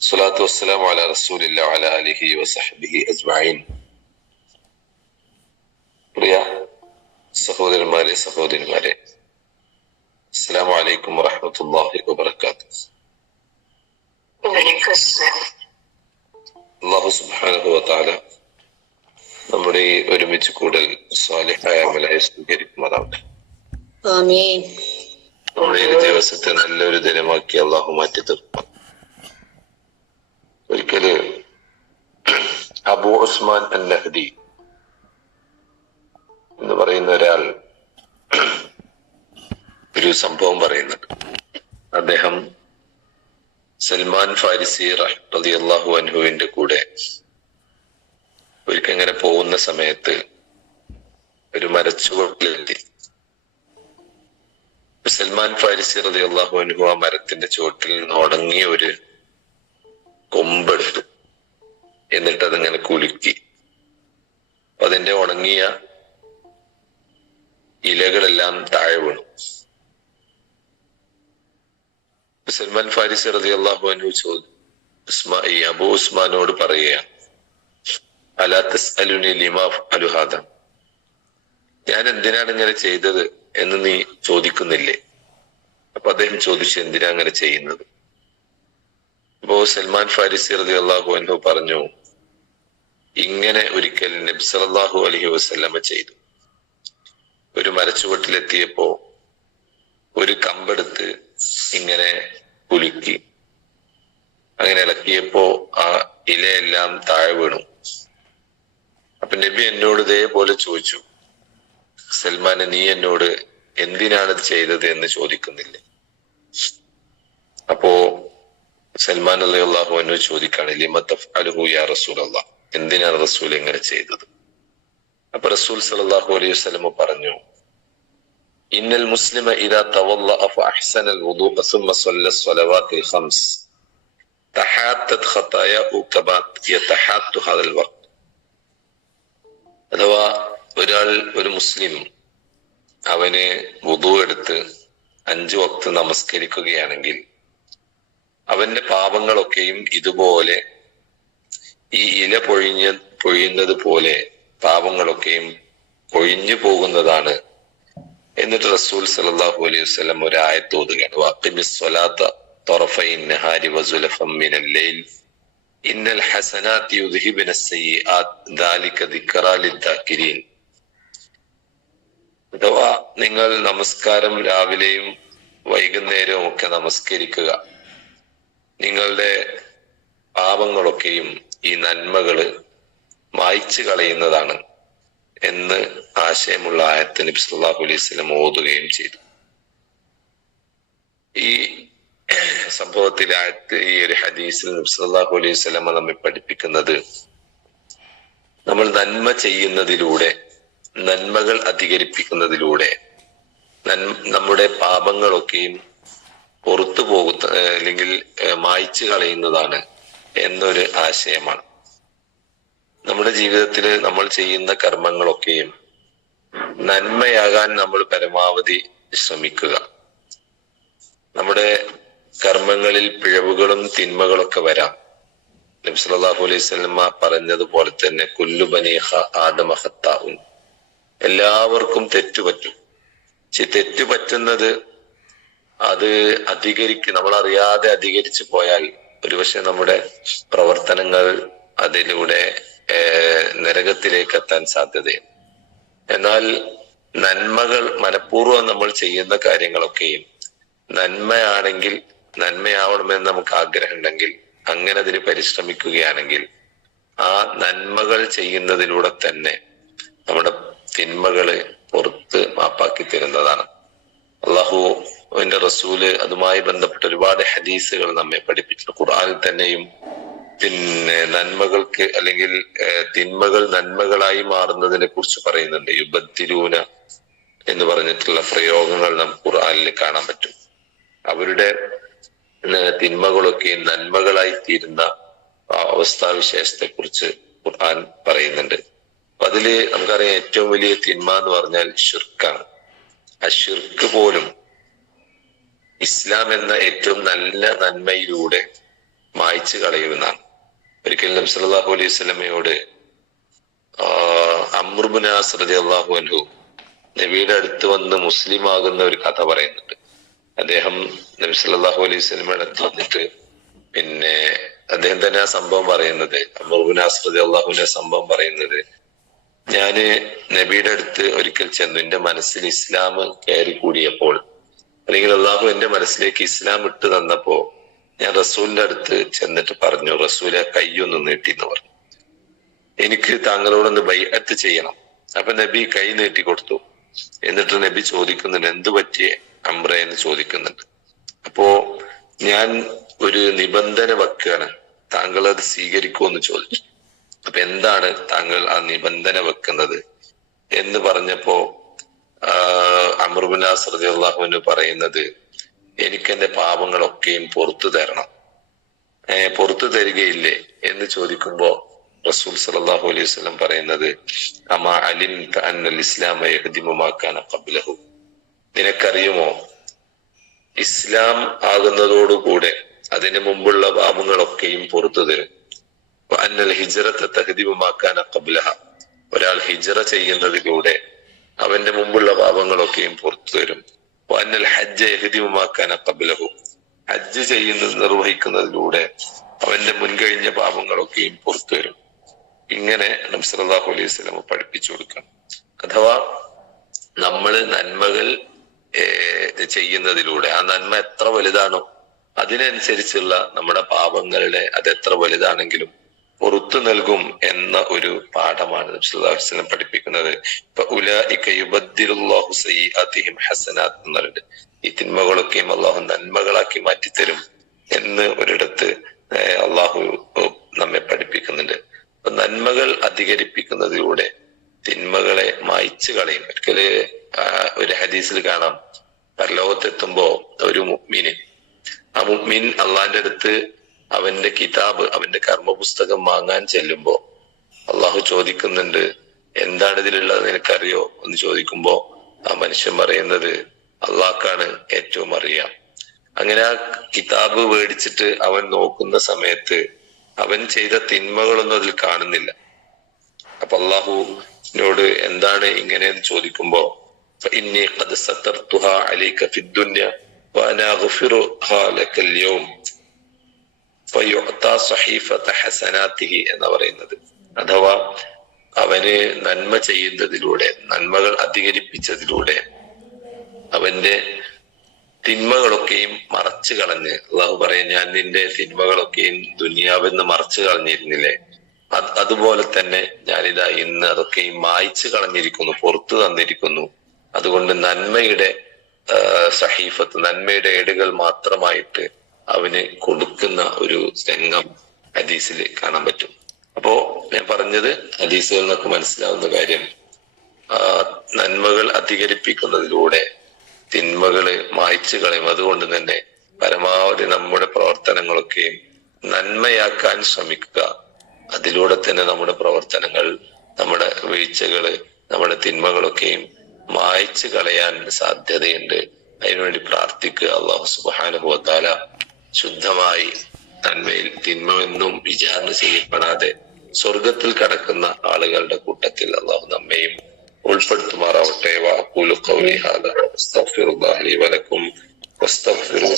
الصلاة والسلام على رسول الله وعلى آله وصحبه أجمعين പ്രിയ സഹോദരന്മാരെ സഹോദരിമാരെ അസ്സാം വലൈക്കും വറഹമത്തല്ലാഹി വബർക്കാത്തു وعليكم السلام അള്ളാഹു സുബ്ഹാനഹു വതആല നമ്മുടെ ഈ ഒരുമിച്ച് കൂടൽ സ്വാലിഹായ അമലായി സ്വീകരിക്കുമാറാവട്ടെ آمين നമ്മുടെ ഈ ദിവസത്തെ നല്ലൊരു ദിനമാക്കി അള്ളാഹു മാറ്റി തീർക്കും അബു ഉസ്മാൻ അൽ നഹദി എന്ന് പറയുന്ന ഒരാൾ ഒരു സംഭവം പറയുന്നുണ്ട്. അദ്ദേഹം സൽമാൻ ഫാരിസി റളിയല്ലാഹു അൻഹുവിന്റെ കൂടെ ഒരിക്കങ്ങനെ പോകുന്ന സമയത്ത് ഒരു മരച്ചുവട്ടിലെത്തി. സൽമാൻ ഫാരിസി റളിയല്ലാഹു അള്ളാഹു ആ മരത്തിന്റെ ചുവട്ടിൽ നിന്ന് ഉടങ്ങിയ ഒരു കൊമ്പെടുത്തു. എന്നിട്ട് അതിങ്ങനെ കുലുക്കി. അതിന്റെ ഉണങ്ങിയ ഇലകളെല്ലാം താഴെ വീണു. സൽമാൻ ഫാരിസ് റതി അൻഹു ചോദിച്ചു ഉസ്മാ ഈ അബു ഉസ്മാനോട് പറയുകയാണ് അലാ തസ്അലുനി ലിമാ അലുഹാദ ഞാൻ എന്തിനാണ് ഇങ്ങനെ ചെയ്തത് എന്ന് നീ ചോദിക്കുന്നില്ലേ? അപ്പൊ അദ്ദേഹം ചോദിച്ചു എന്തിനാ അങ്ങനെ ചെയ്യുന്നത്? അപ്പോ സൽമാൻ ഫാരിസ് റതി അള്ളാഹു പറഞ്ഞു ഇങ്ങനെ ഒരിക്കൽ നബ്സലാഹു അലഹി വസ്ല്ലമ ചെയ്തു. ഒരു മരച്ചുവട്ടിലെത്തിയപ്പോ ഒരു കമ്പെടുത്ത് ഇങ്ങനെ കുലുക്കി. അങ്ങനെ ഇളക്കിയപ്പോ ആ ഇലയെല്ലാം താഴെ വീണു. അപ്പൊ നബി എന്നോട് ഇതേപോലെ ചോദിച്ചു സൽമാനെ നീ എന്നോട് എന്തിനാണ് ചെയ്തത് എന്ന് ചോദിക്കുന്നില്ലേ? അപ്പോ സൽമാൻ അലി അള്ളാഹു എന്നോട് ചോദിക്കാണ് ലിമത്ത് അലുഹു യാ റസൂൽ അള്ളാഹ് എന്തിനാണ് റസൂൽ ഇങ്ങനെ ചെയ്തത് അപ്പൊ റസൂൽ സലാഹു അലൈഹി വസ്ലമ പറഞ്ഞു ഇന്നൽ മുസ്ലിമ ഇതാ തവല്ല فأحسن الوضوء ثم صلى الصلوات الخمس تحاتت خطاياه كما يتحات هذا الوقت അഥവാ ഒരാൾ ഒരു മുസ്ലിം അവന് വുതു എടുത്ത് അഞ്ചു വക്ത് നമസ്കരിക്കുകയാണെങ്കിൽ അവന്റെ പാപങ്ങളൊക്കെയും ഇതുപോലെ ഈ ഇല പൊഴിഞ്ഞ പൊഴിയുന്നത് പോലെ പാപങ്ങളൊക്കെയും പൊഴിഞ്ഞു പോകുന്നതാണ് എന്നിട്ട് റസൂൽ സല്ലല്ലാഹു അലൈഹി വസല്ലം ഒരു ആയത്ത് ഓതുകയാണ് വാഖിമിസ് സ്വലാത്ത طرفي النهار وزلفا من الليل إن الحسنات يذهبن السيئات ذلك ذكرى للذاكرين അഥവാ നിങ്ങൾ നമസ്കാരം രാവിലെയും വൈകുന്നേരവും ഒക്കെ നമസ്കരിക്കുക നിങ്ങളുടെ പാപങ്ങളൊക്കെയും ഈ നന്മകൾ മായ്ച്ചു കളയുന്നതാണ് എന്ന് ആശയമുള്ള ആയത്ത് നബി സല്ലല്ലാഹു അലൈഹി വസല്ലം ഓതുകയും ചെയ്തു. ഈ സംഭവത്തിൽ ആയത്ത് ഈ ഒരു ഹദീസിൽ നബി സല്ലല്ലാഹു അലൈഹി വസല്ലം നമ്മെ പഠിപ്പിക്കുന്നത് നമ്മൾ നന്മ ചെയ്യുന്നതിലൂടെ നന്മകൾ അധികരിപ്പിക്കുന്നതിലൂടെ നമ്മുടെ പാപങ്ങളൊക്കെയും പുറത്തു പോകുന്ന അല്ലെങ്കിൽ മായ്ച്ചു കളയുന്നതാണ് എന്നൊരു ആശയമാണ്. നമ്മുടെ ജീവിതത്തിൽ നമ്മൾ ചെയ്യുന്ന കർമ്മങ്ങളൊക്കെയും നന്മയാകാൻ നമ്മൾ പരമാവധി ശ്രമിക്കുക. നമ്മുടെ കർമ്മങ്ങളിൽ പിഴവുകളും തിന്മകളൊക്കെ വരാം. നബി സല്ലല്ലാഹു അലൈഹി പറഞ്ഞതുപോലെ തന്നെ കുല്ലു ആദമഹത്താവും എല്ലാവർക്കും തെറ്റുപറ്റും പക്ഷെ തെറ്റുപറ്റുന്നത് അത് അധികരിക്കും നമ്മൾ അറിയാതെ അധികരിച്ചു പോയാൽ ഒരുപക്ഷെ നമ്മുടെ പ്രവർത്തനങ്ങൾ അതിലൂടെ നരകത്തിലേക്ക് എത്താൻ സാധ്യതയുണ്ട്. എന്നാൽ നന്മകൾ മനഃപൂർവം നമ്മൾ ചെയ്യുന്ന കാര്യങ്ങളൊക്കെയും നന്മയാണെങ്കിൽ നന്മയാവണമെന്ന് നമുക്ക് ആഗ്രഹം ഉണ്ടെങ്കിൽ അങ്ങനെ അതിന് പരിശ്രമിക്കുകയാണെങ്കിൽ ആ നന്മകൾ ചെയ്യുന്നതിലൂടെ തന്നെ നമ്മുടെ തിന്മകൾ പുറത്ത് മാപ്പാക്കി തരുന്നതാണ്. അള്ളാഹു അതിന്റെ റസൂൽ അതുമായി ബന്ധപ്പെട്ട ഒരുപാട് ഹദീസുകൾ നമ്മെ പഠിപ്പിച്ചു ഖുർആനിൽ തന്നെയും പിന്നെ നന്മകൾക്ക് അല്ലെങ്കിൽ തിന്മകൾ നന്മകളായി മാറുന്നതിനെ കുറിച്ച് പറയുന്നുണ്ട്. യുബത്തിരൂന എന്ന് പറഞ്ഞിട്ടുള്ള പ്രയോഗങ്ങൾ നമുക്ക് ഖുർആനിൽ കാണാൻ പറ്റും. അവരുടെ തിന്മകളൊക്കെ നന്മകളായി തീരുന്ന അവസ്ഥാവിശേഷത്തെ കുറിച്ച് ഖുർആൻ പറയുന്നുണ്ട്. അപ്പൊ അതിൽ നമുക്കറിയാം ഏറ്റവും വലിയ തിന്മ എന്ന് പറഞ്ഞാൽ ഷിർക്കാണ് ആ ഷിർക്ക് പോലും ഇസ്ലാം എന്ന ഏറ്റവും നല്ല നന്മയിലൂടെ മായ്ച്ചു കളയുമെന്നാണ് ഒരിക്കൽ നബി സല്ലല്ലാഹു അലൈഹി വസല്ലമയോട് അമ്രുബുനാസ് റതി അള്ളാഹു അൻഹു നബിയുടെ അടുത്ത് വന്ന് മുസ്ലിം ആകുന്ന ഒരു കഥ പറയുന്നുണ്ട്. അദ്ദേഹം നബി സല്ലല്ലാഹു അലൈഹി വസല്ലമയുടെ അടുത്ത് വന്നിട്ട് പിന്നെ അദ്ദേഹം തന്നെ ആ സംഭവം പറയുന്നത് അമ്രുബുനാസ് റതി അള്ളാഹുവിന്റെ സംഭവം പറയുന്നത് ഞാൻ നബിയുടെ അടുത്ത് ഒരിക്കൽ ചെന്നു. എന്റെ മനസ്സിൽ ഇസ്ലാം കയറി കൂടിയപ്പോൾ അല്ലെങ്കിൽ അള്ളാഹു എന്റെ മനസ്സിലേക്ക് ഇസ്ലാം ഇട്ട് തന്നപ്പോ ഞാൻ റസൂലിന്റെ അടുത്ത് ചെന്നിട്ട് പറഞ്ഞു റസൂലെ കൈയൊന്ന് നീട്ടി എന്ന് പറഞ്ഞു. എനിക്ക് താങ്കളോടൊന്ന് ബൈഅത്ത് ചെയ്യണം. അപ്പൊ നബി കൈ നീട്ടി കൊടുത്തു. എന്നിട്ട് നബി ചോദിക്കുന്നുണ്ട് എന്ത് പറ്റിയ? അമ്ര എന്ന് ചോദിക്കുന്നുണ്ട്. അപ്പോ ഞാൻ ഒരു നിബന്ധന വെക്കുകയാണ്. താങ്കൾ അത് സ്വീകരിക്കുമെന്ന് ചോദിച്ചു. അപ്പൊ എന്താണ് താങ്കൾ ആ നിബന്ധന വെക്കുന്നത് എന്ന് പറഞ്ഞപ്പോ അമർബുനാസ് അള്ളാഹുവിന് പറയുന്നത് എനിക്ക് എന്റെ പാപങ്ങളൊക്കെയും പുറത്തു തരണം. പുറത്തു തരികയില്ലേ എന്ന് ചോദിക്കുമ്പോ റസൂൽ സല്ലല്ലാഹു അലൈഹി വസല്ലം പറയുന്നത് അമാ അലിം അന്നൽ ഇസ്ലാം യഹ്ദിമുമാക്കാന ഖബ്ലഹു. നിനക്കറിയുമോ? ഇസ്ലാം ആകുന്നതോടുകൂടെ അതിനു മുമ്പുള്ള പാപങ്ങളൊക്കെയും പുറത്തു തരും. അന്നൽ ഹിജറത്തെ തഹദിമുമാക്കാന ഖബ്ലഹ. ഒരാൾ ഹിജറ ചെയ്യുന്നതിലൂടെ അവന്റെ മുമ്പുള്ള പാപങ്ങളൊക്കെയും പുറത്തു തരും അന്നൽ ഹജ്ജ് യഹദിമുമാക്കാന ഖബ്ലഹു. ഹജ്ജ് ചെയ്യുന്നത് നിർവഹിക്കുന്നതിലൂടെ അവന്റെ മുൻകഴിഞ്ഞ പാപങ്ങളൊക്കെയും പുറത്തു വരും. ഇങ്ങനെ നബ്സലാഹു അലൈഹി സ്വലമ പഠിപ്പിച്ചു കൊടുക്കണം. അഥവാ നമ്മൾ നന്മകൾ ചെയ്യുന്നതിലൂടെ ആ നന്മ എത്ര വലുതാണോ അതിനനുസരിച്ചുള്ള നമ്മുടെ പാപങ്ങളുടെ അത് എത്ര വലുതാണെങ്കിലും പുറത്തു നൽകും എന്ന ഒരു പാഠമാണ് നബ്സുല്ലാസ്ലം പഠിപ്പിക്കുന്നത്. ഹസനാത്ത് എന്നുണ്ട് ഈ തിന്മകളൊക്കെയും അള്ളാഹു നന്മകളാക്കി മാറ്റിത്തരും എന്ന് ഒരിടത്ത് അള്ളാഹു നമ്മെ പഠിപ്പിക്കുന്നുണ്ട്. അപ്പൊ നന്മകൾ അധികരിപ്പിക്കുന്നതിലൂടെ തിന്മകളെ മായ്ച്ചു കളയും. ഒരിക്കൽ ഒരു ഹദീസിൽ കാണാം. പരലോകത്തെത്തുമ്പോ ഒരു മുഗ്മിന് ആ മുഗ്മിൻ അള്ളാന്റെ അടുത്ത് അവന്റെ കിതാബ് അവന്റെ കർമ്മപുസ്തകം വാങ്ങാൻ ചെല്ലുമ്പോ അള്ളാഹു ചോദിക്കുന്നുണ്ട് എന്താണ് ഇതിലുള്ളത് നിനക്കറിയോ? എന്ന് ചോദിക്കുമ്പോ ആ മനുഷ്യൻ പറയുന്നത് അള്ളാഹ്ക്കാണ് ഏറ്റവും അറിയാം. അങ്ങനെ ആ കിതാബ് മേടിച്ചിട്ട് അവൻ നോക്കുന്ന സമയത്ത് അവൻ ചെയ്ത തിന്മകളൊന്നും അതിൽ കാണുന്നില്ല. അപ്പൊ അള്ളാഹുവിനോട് എന്താണ് ഇങ്ങനെ ഇങ്ങനെയെന്ന് ചോദിക്കുമ്പോ ഹസനാത്തിഹി എന്ന് പറയുന്നത്. അഥവാ അവന് നന്മ ചെയ്യുന്നതിലൂടെ നന്മകൾ അധികരിപ്പിച്ചതിലൂടെ അവന്റെ തിന്മകളൊക്കെയും മറച്ചു കളഞ്ഞ് അള്ളാഹു പറയാം ഞാൻ നിന്റെ തിന്മകളൊക്കെയും ദുനിയാവെന്ന് മറച്ചു കളഞ്ഞിരുന്നില്ലേ? അതുപോലെ തന്നെ ഞാനിതാ ഇന്ന് അതൊക്കെയും മായ്ച്ചു കളഞ്ഞിരിക്കുന്നു പുറത്തു തന്നിരിക്കുന്നു. അതുകൊണ്ട് നന്മയുടെ സഹീഫത്ത് നന്മയുടെ ഏടുകൾ മാത്രമായിട്ട് അവന് കൊടുക്കുന്ന ഒരു രംഗം ഹദീസിൽ കാണാൻ പറ്റും. അപ്പോ ഞാൻ പറഞ്ഞത് ഹദീസുകളിൽ നിന്നൊക്കെ മനസ്സിലാവുന്ന കാര്യം നന്മകൾ അധികരിപ്പിക്കുന്നതിലൂടെ തിന്മകൾ മായ്ച്ചു കളയും. അതുകൊണ്ട് തന്നെ പരമാവധി നമ്മുടെ പ്രവർത്തനങ്ങളൊക്കെയും നന്മയാക്കാൻ ശ്രമിക്കുക. അതിലൂടെ തന്നെ നമ്മുടെ പ്രവർത്തനങ്ങൾ നമ്മുടെ വീഴ്ചകൾ നമ്മുടെ തിന്മകളൊക്കെയും മായ്ച്ചു കളയാൻ സാധ്യതയുണ്ട്. അതിനുവേണ്ടി പ്രാർത്ഥിക്കുക. അള്ളാഹു സുബാനുഭവത്താല ശുദ്ധമായി നന്മയിൽ തിന്മയെന്നും വിചാരണ ചെയ്യപ്പെടാതെ സ്വർഗത്തിൽ കടക്കുന്ന ആളുകളുടെ കൂട്ടത്തിൽ അള്ളാഹു നമ്മയും ഉൾപ്പെടുത്തുമാറാവട്ടെ. വാക്കൂലു വലക്കും. വസ്തഗ്ഫിറുഹു